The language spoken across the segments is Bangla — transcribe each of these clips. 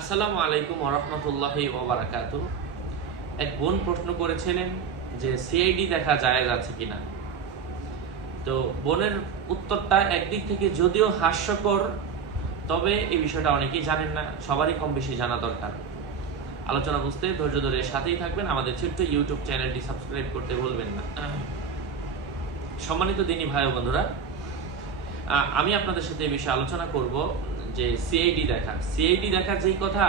আসসালামু আলাইকুম ওরহমতুল্লাহি ওবারাকাত এক বোন প্রশ্ন করেছিলেন যে সিআইডি দেখা যায় আছে কিনা? তো বোনের উত্তরটা একদিক থেকে যদিও হাস্যকর, তবে এই বিষয়টা অনেকেই জানেন না, সবারই কম বেশি জানা দরকার। আলোচনা বুঝতে ধৈর্য ধরে সাথেই থাকবেন। আমাদের ছোট্ট ইউটিউব চ্যানেলটি সাবস্ক্রাইব করতে ভুলবেন না। সম্মানিত দিনী ভাই বন্ধুরা আমি আপনাদের সাথে এই বিষয়ে আলোচনা করব যে সিআইডি দেখা সিআইডি দেখা যেই কথা,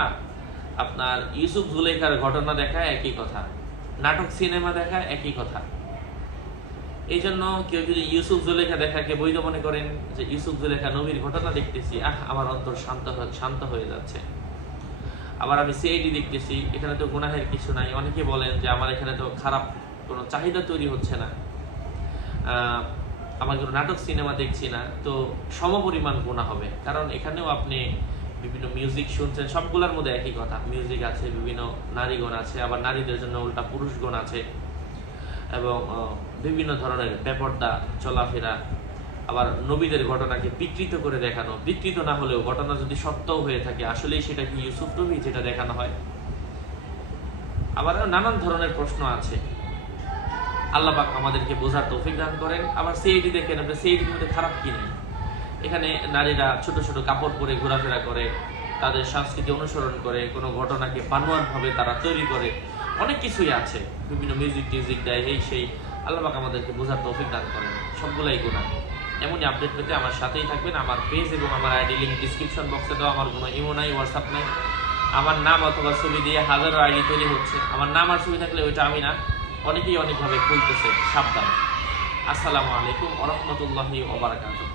আপনার ইউসুফ জুলেখার ঘটনা দেখা একই কথা। নাটক, সিনেমা দেখা একই কথা। এই জন্য কেউ যদি ইউসুফ জুলেখা দেখাকে বৈধ মনে করেন, যে ইউসুফ জুলেখা নবীর ঘটনা দেখতেছি, আহ, আমার অন্তর শান্ত শান্ত হয়ে যাচ্ছে। আবার আমি সিআইডি দেখতেছি, এখানে তো গুনাহের কিছু নাই। অনেকে বলেন যে আমার এখানে তো খারাপ কোনো চাহিদা তৈরি হচ্ছে না। আমার কোনো নাটক, সিনেমা দেখছি না, তো সমপরিমাণ গুণা হবে। কারণ এখানেও আপনি বিভিন্ন মিউজিক শুনছেন, সবগুলোর মধ্যে একই কথা। মিউজিক আছে, বিভিন্ন নারীগণ আছে, আবার নারীদের জন্য উল্টা পুরুষগণ আছে, এবং বিভিন্ন ধরনের বেপর্দা, চলাফেরা, আবার নবীদের ঘটনাকে বিকৃত করে দেখানো। বিকৃত না হলেও ঘটনা যদি সত্যও হয়ে থাকে, আসলেই সেটা কি ইউসুফ নবী যেটা দেখানো হয়? আবার নানান ধরনের প্রশ্ন আছে। আল্লাহ পাক আমাদেরকে বোঝার তৌফিক দান করেন। আবার সিআইডি দেখেন আপনি সিআইডির মধ্যে খারাপ কি নেই? এখানে নারীরা ছোট ছোট কাপড় পরে ঘোরাফেরা করে, তাদের সংস্কৃতি অনুসরণ করে, কোনো ঘটনাকে বানোয়ানভাবে তারা তৈরি করে, অনেক কিছুই আছে। বিভিন্ন মিউজিক টিউজিক দেয়, এই সেই। আল্লাহ পাক আমাদেরকে বোঝার তৌফিক দান করেন। সবগুলাই গুণা এমনই আপডেট পেতে আমার সাথেই থাকবেন। আমার পেজ এবং আমার আইডি লিঙ্ক ডিসক্রিপশন বক্সে দেওয়া। আমার কোনো ইমো নাই হোয়াটসঅ্যাপ নাই। আমার নাম অথবা ছবি দিয়ে হাজারো আইডি তৈরি হচ্ছে। আমার নাম আর ছবি থাকলে ওইটা আমি না। অনেকেই অনেকভাবে খুলতেছে সাবধান। আসসালামু আলাইকুম ওরহমতুল্লাহি ওবরাকাতুহ